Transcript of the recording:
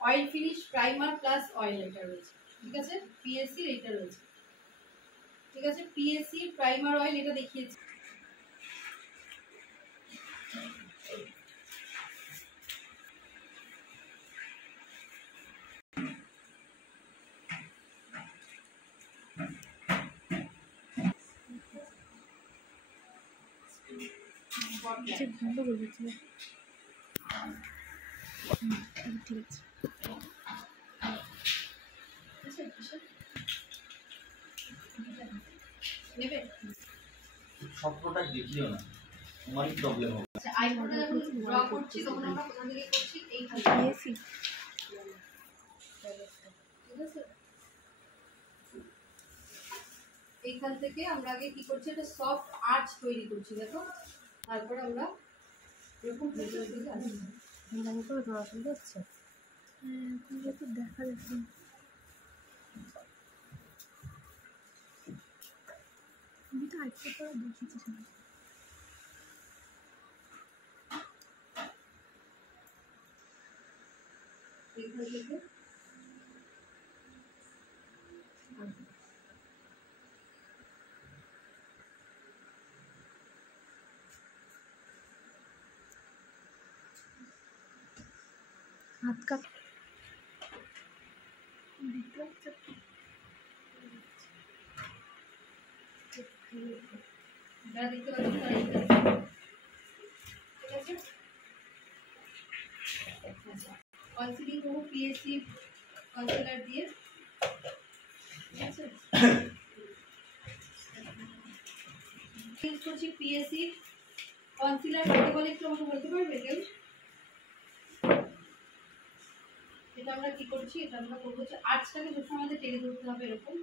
Oil finish primer plus oil এটা রয়েছে, ঠিক আছে। পিএসসি এটা রয়েছে, ঠিক আছে। পিএসসি প্রাইমার অয়েল এটা দেখিয়েছি। ভালো বলেছি, ঠিক আছে। নেবে সব প্রোডাক্ট দেখিও না, তোমারই প্রবলেম হবে। আচ্ছা, আইকনটা যখন ড্র করছি তখন আমরা কোথা থেকে করছি? এইখান পিএসসি, ঠিক আছে। এইখান থেকে আমরা আগে কি করছি, একটা সফট আর্চ তৈরি করছি, দেখো। তারপরে আমরা এরকম ভেতরের দিকে আসছি। ভালো করে ড্র করতে হচ্ছে। হ্যাঁ, তো দেখা যাচ্ছে। আমি তো আজকে তো দেখেছি সব। এইখান থেকে হাত কাট দেখতে পাচ্ছ? যারা দেখতে পাচ্ছেন তারা এইটা, ঠিক আছে। কনসিলিং করবো পিএসসি কনসিলার দিয়ে, ঠিক আছে। ইউজ করছি পিএসসি কনসিলার। কাকে বলে একটু আমাকে বলতে পারবে কেউ? এটা আমরা কি করছি, এটা আমরা করবো হচ্ছে আর্চটাকে সবসময় আমাদের টেনে ধরতে হবে এরকম।